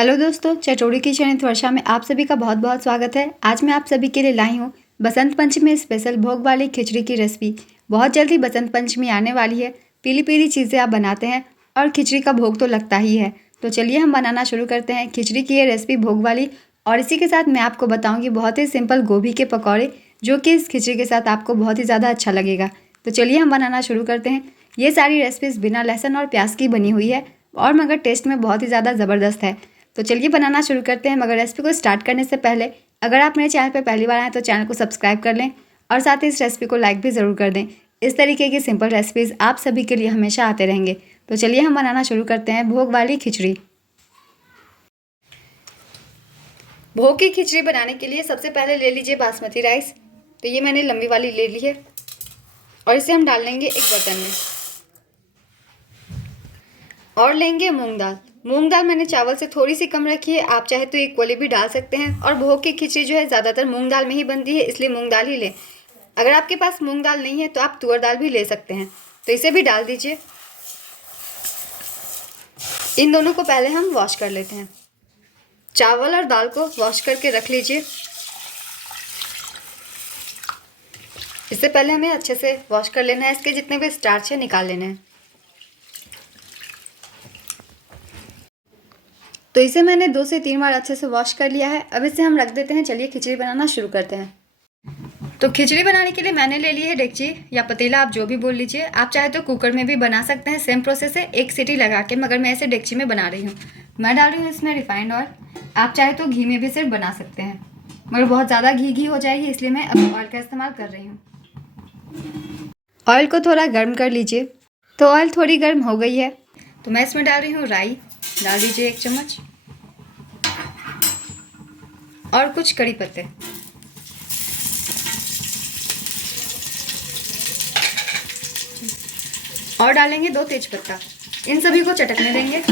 Hello दोस्तों, चटोरी kitchen with वर्षा में आप सभी का बहुत बहुत स्वागत है। आज मैं आप सभी के लिए लाई हूँ बसंत पंचमी स्पेशल भोग वाली खिचड़ी की रेसिपी। बहुत जल्दी बसंत पंचमी आने वाली है। पीली पीली चीज़ें आप बनाते हैं और खिचड़ी का भोग तो लगता ही है। तो चलिए हम बनाना शुरू करते हैं खिचड़ी की ये रेसिपी भोग वाली। और इसी के साथ मैं आपको बताऊँगी बहुत ही सिंपल गोभी के पकौड़े, जो कि इस खिचड़ी के साथ आपको बहुत ही ज़्यादा अच्छा लगेगा। तो चलिए हम बनाना शुरू करते हैं। ये सारी रेसिपीज़ बिना लहसुन और प्याज की बनी हुई है और मगर टेस्ट में बहुत ही ज़्यादा ज़बरदस्त है। तो चलिए बनाना शुरू करते हैं। मगर रेसिपी को स्टार्ट करने से पहले अगर आप मेरे चैनल पर पहली बार आए तो चैनल को सब्सक्राइब कर लें और साथ ही इस रेसिपी को लाइक भी ज़रूर कर दें। इस तरीके की सिंपल रेसिपीज़ आप सभी के लिए हमेशा आते रहेंगे। तो चलिए हम बनाना शुरू करते हैं भोग वाली खिचड़ी। भोग की खिचड़ी बनाने के लिए सबसे पहले ले लीजिए बासमती राइस। तो ये मैंने लंबी वाली ले ली है और इसे हम डाल लेंगे एक बर्तन में। और लेंगे मूंग दाल। मूंग दाल मैंने चावल से थोड़ी सी कम रखी है, आप चाहे तो इक्वली भी डाल सकते हैं। और भोग की खिचड़ी जो है ज़्यादातर मूंग दाल में ही बनती है, इसलिए मूंग दाल ही लें। अगर आपके पास मूंग दाल नहीं है तो आप तुअर दाल भी ले सकते हैं। तो इसे भी डाल दीजिए। इन दोनों को पहले हम वॉश कर लेते हैं। चावल और दाल को वॉश करके रख लीजिए। इससे पहले हमें अच्छे से वॉश कर लेना है, इसके जितने भी स्टार्च है निकाल लेना है। तो इसे मैंने 2 से 3 बार अच्छे से वॉश कर लिया है। अब इसे हम रख देते हैं। चलिए खिचड़ी बनाना शुरू करते हैं। तो खिचड़ी बनाने के लिए मैंने ले ली है डेगची या पतीला, आप जो भी बोल लीजिए। आप चाहे तो कुकर में भी बना सकते हैं, सेम प्रोसेस है, एक सीटी लगा के। मगर मैं इसे डेगची में बना रही हूँ। मैं डाल रही हूँ इसमें रिफाइंड ऑयल। आप चाहे तो घी में भी सिर्फ बना सकते हैं, मगर बहुत ज़्यादा घी हो जाएगी, इसलिए मैं अब ऑयल का इस्तेमाल कर रही हूँ। ऑयल को थोड़ा गर्म कर लीजिए। तो ऑयल थोड़ी गर्म हो गई है तो मैं इसमें डाल रही हूँ राई। डाल दीजिए 1 चम्मच और कुछ कड़ी पत्ते। और डालेंगे 2 तेजपत्ता। इन सभी को चटकने देंगे।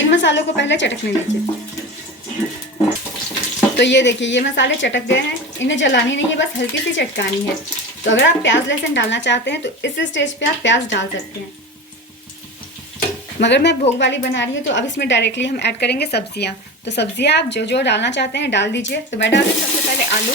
इन मसालों को पहले चटकने दीजिए। तो ये देखिए, ये मसाले चटक गए हैं। इन्हें जलानी नहीं है, बस हल्की सी चटकानी है। तो अगर आप प्याज लहसुन डालना चाहते हैं तो इस स्टेज पे आप प्याज डाल सकते हैं, मगर मैं भोग वाली बना रही हूँ तो अब इसमें डायरेक्टली हम ऐड करेंगे सब्जियाँ। तो सब्जियाँ आप जो जो डालना चाहते हैं डाल दीजिए। तो मैं डाल रही हूँ सबसे पहले आलू।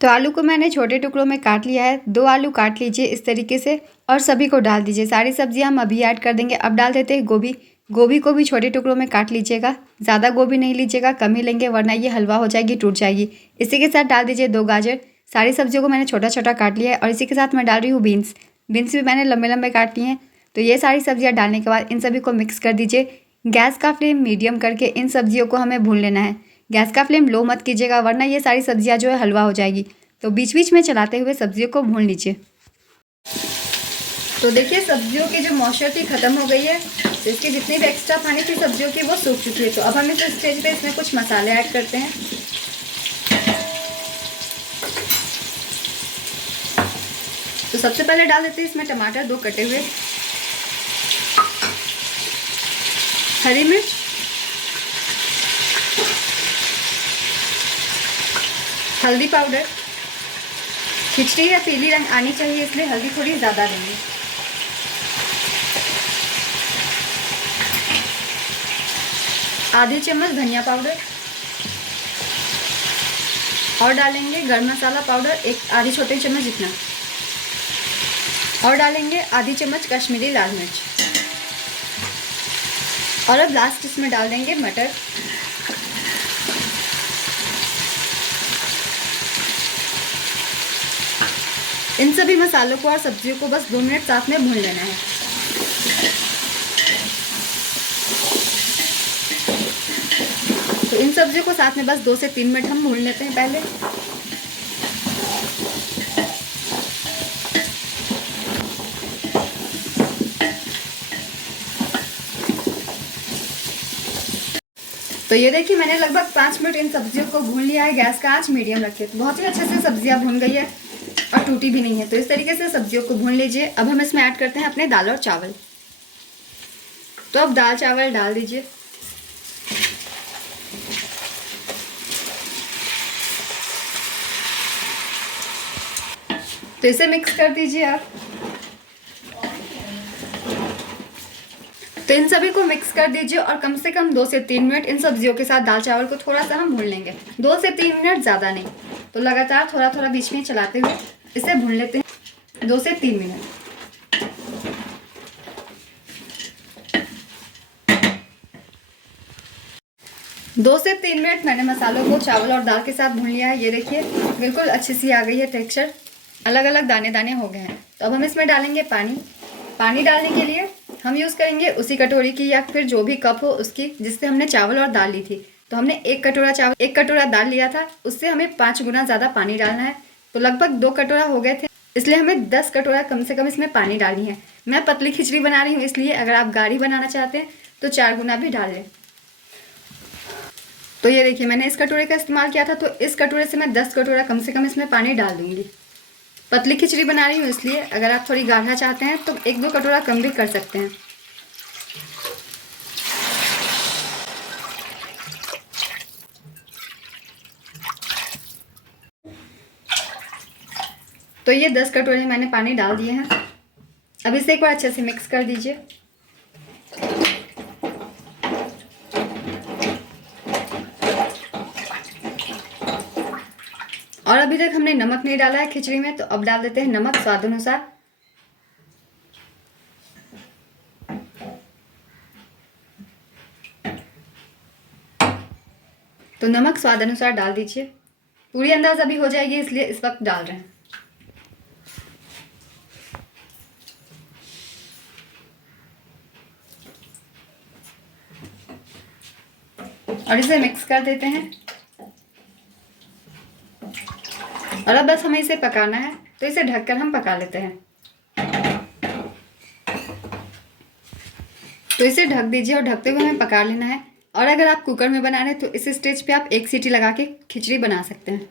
तो आलू को मैंने छोटे टुकड़ों में काट लिया है। 2 आलू काट लीजिए इस तरीके से और सभी को डाल दीजिए। सारी सब्जियाँ हम अभी ऐड कर देंगे। अब डाल देते हैं गोभी। गोभी को भी छोटे टुकड़ों में काट लीजिएगा। ज़्यादा गोभी नहीं लीजिएगा, कम ही लेंगे, वरना ये हलवा हो जाएगी, टूट जाएगी। इसी के साथ डाल दीजिए 2 गाजर। सारी सब्जियों को मैंने छोटा छोटा काट लिया है। और इसी के साथ मैं डाल रही हूँ बीन्स। बीन्स भी मैंने लंबे लंबे काट लिए हैं। तो ये सारी सब्जियां डालने के बाद इन सभी को मिक्स कर दीजिए। गैस का फ्लेम मीडियम करके इन सब्जियों को हमें भून लेना है। गैस का फ्लेम लो मत कीजिएगा, वरना ये सारी सब्जियां जो है हलवा हो जाएगी। तो बीच बीच में चलाते हुए सब्जियों को भून लीजिए। तो देखिए, सब्जियों की जो मॉइस्चर थी ख़त्म हो गई है। तो इसकी जितनी भी एक्स्ट्रा पानी थी सब्जियों की वो सूख चुकी है। तो अब हम इस स्टेज पे इसमें कुछ मसाले ऐड करते हैं। तो सबसे पहले डाल देते हैं इसमें टमाटर 2 कटे हुए, हरी मिर्च, हल्दी पाउडर। खिचड़ी या पीली रंग आनी चाहिए, इसलिए हल्दी थोड़ी ज़्यादा देंगे। आधी चम्मच धनिया पाउडर और डालेंगे गरम मसाला पाउडर आधी छोटी चम्मच जितना। और डालेंगे आधी चम्मच कश्मीरी लाल मिर्च। और अब लास्ट इसमें डाल देंगे मटर। इन सभी मसालों को और सब्जियों को बस 2 मिनट साथ में भून लेना है। तो इन सब्जियों को साथ में बस 2 से 3 मिनट हम भून लेते हैं पहले। तो ये देखिए, मैंने लगभग 5 मिनट इन सब्जियों को भून लिया है। गैस का आंच मीडियम रखिए। तो बहुत ही अच्छे से सब्जियां भून गई है और टूटी भी नहीं है। तो इस तरीके से सब्जियों को भून लीजिए। अब हम इसमें ऐड करते हैं अपने दाल और चावल। तो अब दाल चावल डाल दीजिए। तो इसे मिक्स कर दीजिए आप। तो इन सभी को मिक्स कर दीजिए और कम से कम 2 से 3 मिनट इन सब्जियों के साथ दाल चावल को थोड़ा सा हम भून लेंगे। 2 से 3 मिनट, ज़्यादा नहीं। तो लगातार थोड़ा थोड़ा बीच में चलाते हुए इसे भून लेते हैं 2 से 3 मिनट। दो से 3 मिनट मैंने मसालों को चावल और दाल के साथ भून लिया है। ये देखिए बिल्कुल अच्छी सी आ गई है टेक्सचर, अलग अलग दाने दाने हो गए हैं। तो अब हम इसमें डालेंगे पानी। पानी डालने के लिए हम यूज़ करेंगे उसी कटोरी की या फिर जो भी कप हो उसकी जिससे हमने चावल और दाल ली थी। तो हमने 1 कटोरा चावल 1 कटोरा दाल लिया था, उससे हमें 5 गुना ज़्यादा पानी डालना है। तो लगभग 2 कटोरा हो गए थे, इसलिए हमें 10 कटोरा कम से कम इसमें पानी डालनी है। मैं पतली खिचड़ी बना रही हूँ, इसलिए अगर आप गाढ़ी बनाना चाहते हैं तो 4 गुना भी डाल लें। तो ये देखिए मैंने इस कटोरे का इस्तेमाल किया था, तो इस कटोरे से मैं 10 कटोरा कम से कम इसमें पानी डाल दूंगी। पतली खिचड़ी बना रही हूँ इसलिए, अगर आप थोड़ी गाढ़ा चाहते हैं तो 1-2 कटोरा कम भी कर सकते हैं। तो ये 10 कटोरे मैंने पानी डाल दिए हैं। अब इसे एक बार अच्छे से मिक्स कर दीजिए। और अभी तक हमने नमक नहीं डाला है खिचड़ी में, तो अब डाल देते हैं नमक स्वाद अनुसार। तो नमक स्वाद अनुसार डाल दीजिए। पूरी अंदाज अभी हो जाएगी इसलिए इस वक्त डाल रहे हैं। और इसे मिक्स कर देते हैं। और अब बस हमें इसे पकाना है, तो इसे ढककर हम पका लेते हैं। तो इसे ढक दीजिए और ढकते हुए हमें पका लेना है। और अगर आप कुकर में बना रहे हैं तो इस स्टेज पे आप 1 सीटी लगा के खिचड़ी बना सकते हैं।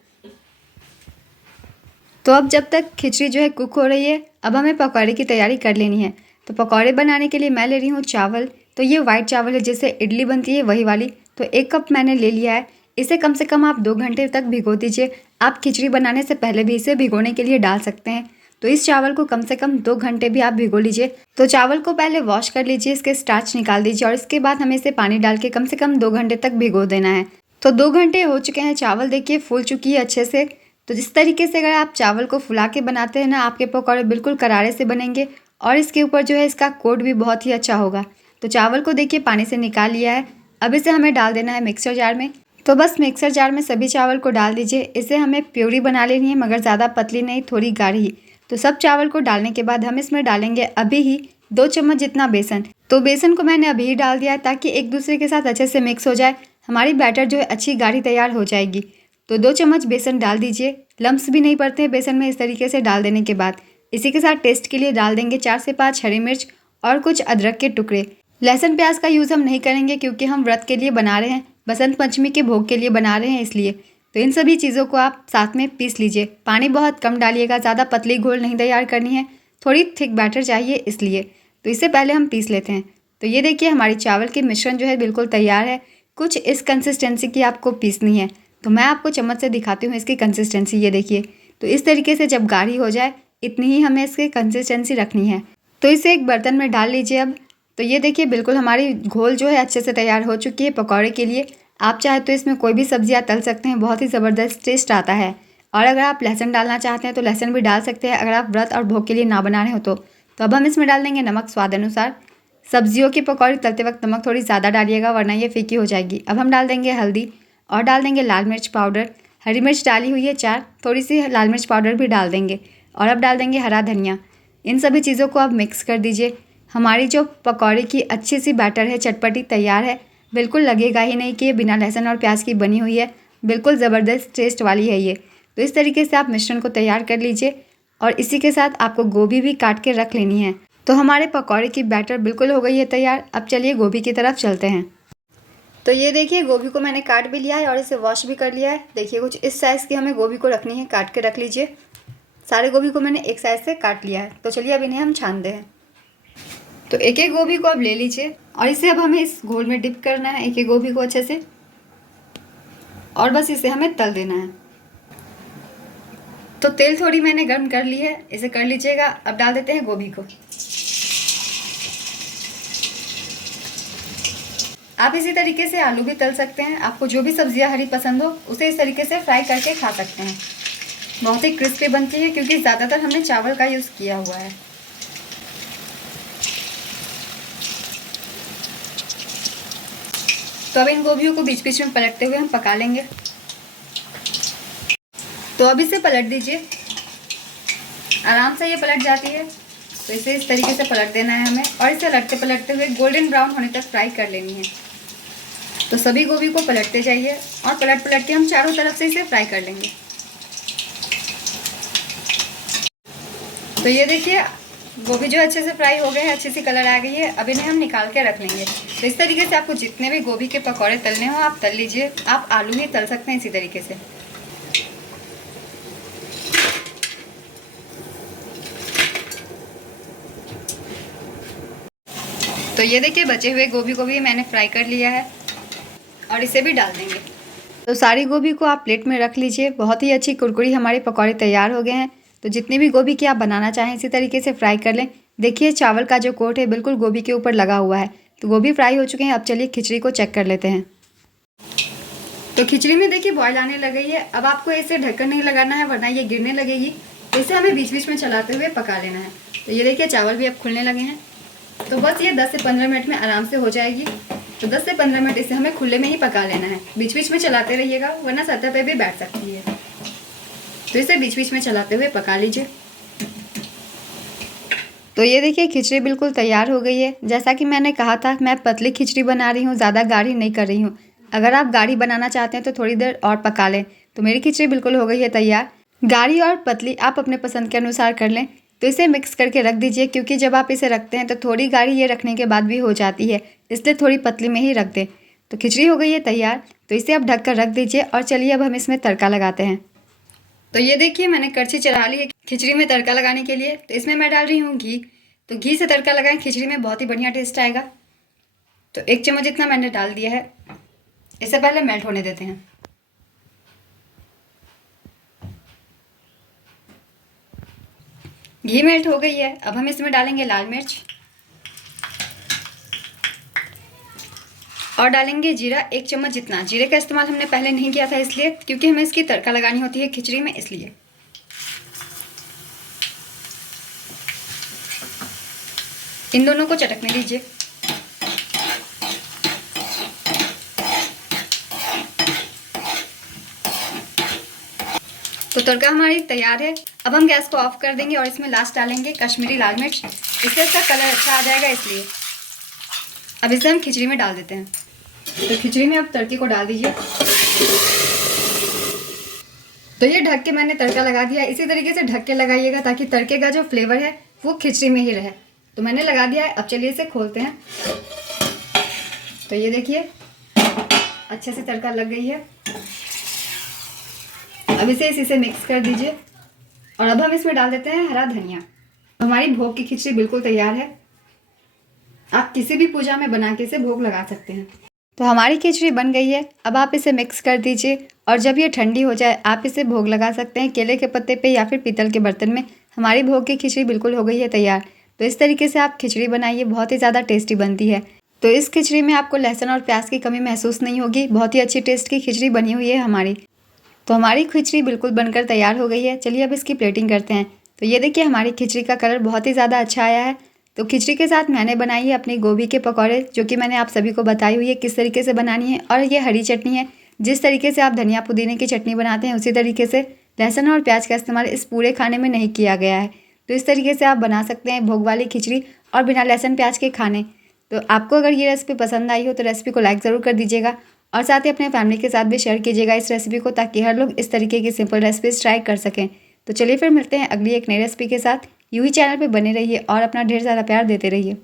तो अब जब तक खिचड़ी जो है कुक हो रही है, अब हमें पकौड़े की तैयारी कर लेनी है। तो पकौड़े बनाने के लिए मैं ले रही हूँ चावल। तो ये वाइट चावल है जिससे इडली बनती है, वही वाली। तो 1 कप मैंने ले लिया है। इसे कम से कम आप 2 घंटे तक भिगो दीजिए। आप खिचड़ी बनाने से पहले भी इसे भिगोने के लिए डाल सकते हैं। तो इस चावल को कम से कम 2 घंटे भी आप भिगो लीजिए। तो चावल को पहले वॉश कर लीजिए, इसके स्टार्च निकाल दीजिए और इसके बाद हमें इसे पानी डाल के कम से कम 2 घंटे तक भिगो देना है। तो 2 घंटे हो चुके हैं, चावल देखिए फूल चुकी है अच्छे से। तो जिस तरीके से अगर आप चावल को फुला के बनाते हैं ना, आपके पकौड़े बिल्कुल करारे से बनेंगे और इसके ऊपर जो है इसका कोट भी बहुत ही अच्छा होगा। तो चावल को देखिए पानी से निकाल लिया है। अब इसे हमें डाल देना है मिक्सर जार में। तो बस मिक्सर जार में सभी चावल को डाल दीजिए। इसे हमें प्यूरी बना लेनी है, मगर ज़्यादा पतली नहीं, थोड़ी गाढ़ी। तो सब चावल को डालने के बाद हम इसमें डालेंगे अभी ही 2 चम्मच जितना बेसन। तो बेसन को मैंने अभी ही डाल दिया है ताकि एक दूसरे के साथ अच्छे से मिक्स हो जाए। हमारी बैटर जो है अच्छी गाढ़ी तैयार हो जाएगी। तो 2 चम्मच बेसन डाल दीजिए। लम्स भी नहीं पड़ते हैं बेसन में इस तरीके से डाल देने के बाद। इसी के साथ टेस्ट के लिए डाल देंगे 4 से 5 हरी मिर्च और कुछ अदरक के टुकड़े। लहसुन प्याज का यूज़ हम नहीं करेंगे क्योंकि हम व्रत के लिए बना रहे हैं, बसंत पंचमी के भोग के लिए बना रहे हैं इसलिए। तो इन सभी चीज़ों को आप साथ में पीस लीजिए। पानी बहुत कम डालिएगा, ज़्यादा पतली घोल नहीं तैयार करनी है, थोड़ी थिक बैटर चाहिए इसलिए। तो इससे पहले हम पीस लेते हैं। तो ये देखिए हमारी चावल की मिश्रण जो है बिल्कुल तैयार है। कुछ इस कंसिस्टेंसी की आपको पीसनी है। तो मैं आपको चम्मच से दिखाती हूँ इसकी कंसिस्टेंसी। ये देखिए, तो इस तरीके से जब गाढ़ी हो जाए इतनी ही हमें इसकी कंसिस्टेंसी रखनी है। तो इसे एक बर्तन में डाल लीजिए अब। तो ये देखिए बिल्कुल हमारी घोल जो है अच्छे से तैयार हो चुकी है पकौड़े के लिए। आप चाहे तो इसमें कोई भी सब्जियां तल सकते हैं, बहुत ही ज़बरदस्त टेस्ट आता है। और अगर आप लहसुन डालना चाहते हैं तो लहसुन भी डाल सकते हैं, अगर आप व्रत और भोग के लिए ना बना रहे हो तो। अब हम इसमें डाल देंगे नमक स्वाद अनुसार। सब्जियों की पकौड़ी तलते वक्त नमक थोड़ी ज़्यादा डालिएगा वरना ये फीकी हो जाएगी। अब हम डाल देंगे हल्दी और डाल देंगे लाल मिर्च पाउडर। हरी मिर्च डाली हुई है 4, थोड़ी सी लाल मिर्च पाउडर भी डाल देंगे। और अब डाल देंगे हरा धनिया। इन सभी चीज़ों को अब मिक्स कर दीजिए। हमारी जो पकौड़े की अच्छी सी बैटर है चटपटी तैयार है। बिल्कुल लगेगा ही नहीं कि ये बिना लहसुन और प्याज की बनी हुई है, बिल्कुल ज़बरदस्त टेस्ट वाली है ये। तो इस तरीके से आप मिश्रण को तैयार कर लीजिए और इसी के साथ आपको गोभी भी काट के रख लेनी है। तो हमारे पकौड़े की बैटर बिल्कुल हो गई है तैयार। अब चलिए गोभी की तरफ चलते हैं। तो ये देखिए गोभी को मैंने काट भी लिया है और इसे वॉश भी कर लिया है। देखिए कुछ इस साइज़ की हमें गोभी को रखनी है, काट के रख लीजिए। सारे गोभी को मैंने एक साइज़ से काट लिया है। तो चलिए अब इन्हें हम छानते हैं। तो एक एक गोभी को अब ले लीजिए और इसे अब हमें इस घोल में डिप करना है, एक एक गोभी को अच्छे से, और बस इसे हमें तल देना है। तो तेल थोड़ी मैंने गर्म कर ली है, इसे कर लीजिएगा। अब डाल देते हैं गोभी को। आप इसी तरीके से आलू भी तल सकते हैं। आपको जो भी सब्जियां हरी पसंद हो उसे इस तरीके से फ्राई करके खा सकते हैं। बहुत ही क्रिस्पी बनती है क्योंकि ज़्यादातर हमने चावल का यूज़ किया हुआ है। तो अब इन गोभियों को बीच बीच में पलटते हुए हम पका लेंगे। तो अब इसे पलट दीजिए। आराम से ये पलट जाती है, तो इसे इस तरीके से पलट देना है हमें और इसे पलटते पलटते हुए गोल्डन ब्राउन होने तक फ्राई कर लेनी है। तो सभी गोभी को पलटते जाइए और पलट पलट के हम चारों तरफ से इसे फ्राई कर लेंगे। तो ये देखिए गोभी जो अच्छे से फ्राई हो गए हैं, अच्छी सी कलर आ गई है। अब इन्हें हम निकाल के रख लेंगे। तो इस तरीके से आपको जितने भी गोभी के पकौड़े तलने हो आप तल लीजिए। आप आलू भी तल सकते हैं इसी तरीके से। तो ये देखिए बचे हुए गोभी को भी मैंने फ्राई कर लिया है और इसे भी डाल देंगे। तो सारी गोभी को आप प्लेट में रख लीजिए। बहुत ही अच्छी कुरकुरी हमारे पकौड़े तैयार हो गए हैं। तो जितनी भी गोभी की आप बनाना चाहें इसी तरीके से फ्राई कर लें। देखिए चावल का जो कोट है बिल्कुल गोभी के ऊपर लगा हुआ है। तो वो भी फ्राई हो चुके हैं। अब चलिए खिचड़ी को चेक कर लेते हैं। तो खिचड़ी में देखिए बॉयल आने लग गई है। अब आपको इसे ढक्कन नहीं लगाना है वरना ये गिरने लगेगी। तो इसे हमें बीच बीच में चलाते हुए पका लेना है। तो ये देखिए चावल भी अब खुलने लगे हैं। तो बस ये 10 से 15 मिनट में आराम से हो जाएगी। तो 10 से 15 मिनट इसे हमें खुले में ही पका लेना है। बीच बीच में चलाते रहिएगा वरना सतह पे भी बैठ सकती है। तो इसे बीच बीच में चलाते हुए पका लीजिए। तो ये देखिए खिचड़ी बिल्कुल तैयार हो गई है। जैसा कि मैंने कहा था मैं पतली खिचड़ी बना रही हूँ, ज़्यादा गाढ़ी नहीं कर रही हूँ। अगर आप गाढ़ी बनाना चाहते हैं तो थोड़ी देर और पका लें। तो मेरी खिचड़ी बिल्कुल हो गई है तैयार। गाढ़ी और पतली आप अपने पसंद के अनुसार कर लें। तो इसे मिक्स करके रख दीजिए क्योंकि जब आप इसे रखते हैं तो थोड़ी गाढ़ी ये रखने के बाद भी हो जाती है, इसलिए थोड़ी पतली में ही रख दें। तो खिचड़ी हो गई है तैयार। तो इसे आप ढक कर रख दीजिए और चलिए अब हम इसमें तड़का लगाते हैं। तो ये देखिए मैंने कड़छी चढ़ा ली है खिचड़ी में तड़का लगाने के लिए। तो इसमें मैं डाल रही हूँ घी। तो घी से तड़का लगाएं, खिचड़ी में बहुत ही बढ़िया टेस्ट आएगा। तो 1 चम्मच इतना मैंने डाल दिया है। इसे पहले मेल्ट होने देते हैं। घी मेल्ट हो गई है। अब हम इसमें डालेंगे लाल मिर्च और डालेंगे जीरा 1 चम्मच जितना। जीरे का इस्तेमाल हमने पहले नहीं किया था इसलिए, क्योंकि हमें इसकी तड़का लगानी होती है खिचड़ी में, इसलिए। इन दोनों को चटकने दीजिए। तो तड़का हमारी तैयार है। अब हम गैस को ऑफ कर देंगे और इसमें लास्ट डालेंगे कश्मीरी लाल मिर्च। इससे इसका कलर अच्छा आ जाएगा, इसलिए। अब इसे हम खिचड़ी में डाल देते हैं। तो खिचड़ी में अब तड़के को डाल दीजिए। तो ये ढक के मैंने तड़का लगा दिया। इसी तरीके से ढक के लगाइएगा ताकि तड़के का जो फ्लेवर है वो खिचड़ी में ही रहे। तो मैंने लगा दिया है। अब चलिए इसे खोलते हैं। तो ये देखिए अच्छे से तड़का लग गई है। अब इसी से मिक्स कर दीजिए और अब हम इसमें डाल देते हैं हरा धनिया। हमारी भोग की खिचड़ी बिल्कुल तैयार है। आप किसी भी पूजा में बना के इसे भोग लगा सकते हैं। तो हमारी खिचड़ी बन गई है। अब आप इसे मिक्स कर दीजिए और जब ये ठंडी हो जाए आप इसे भोग लगा सकते हैं केले के पत्ते पे या फिर पीतल के बर्तन में। हमारी भोग की खिचड़ी बिल्कुल हो गई है तैयार। तो इस तरीके से आप खिचड़ी बनाइए, बहुत ही ज़्यादा टेस्टी बनती है। तो इस खिचड़ी में आपको लहसुन और प्याज की कमी महसूस नहीं होगी। बहुत ही अच्छी टेस्ट की खिचड़ी बनी हुई है हमारी। तो हमारी खिचड़ी बिल्कुल बनकर तैयार हो गई है। चलिए अब इसकी प्लेटिंग करते हैं। तो ये देखिए हमारी खिचड़ी का कलर बहुत ही ज़्यादा अच्छा आया है। तो खिचड़ी के साथ मैंने बनाई है अपनी गोभी के पकौड़े, जो कि मैंने आप सभी को बताई हुई है किस तरीके से बनानी है। और ये हरी चटनी है। जिस तरीके से आप धनिया पुदीने की चटनी बनाते हैं उसी तरीके से लहसुन और प्याज का इस्तेमाल इस पूरे खाने में नहीं किया गया है। तो इस तरीके से आप बना सकते हैं भोग वाली खिचड़ी और बिना लहसुन प्याज के खाने। तो आपको अगर ये रेसिपी पसंद आई हो तो रेसिपी को लाइक ज़रूर कर दीजिएगा और साथ ही अपने फैमिली के साथ भी शेयर कीजिएगा इस रेसिपी को, ताकि हर लोग इस तरीके की सिंपल रेसिपीज ट्राई कर सकें। तो चलिए फिर मिलते हैं अगली एक नई रेसिपी के साथ। यूं ही चैनल पे बने रहिए और अपना ढेर सारा प्यार देते रहिए।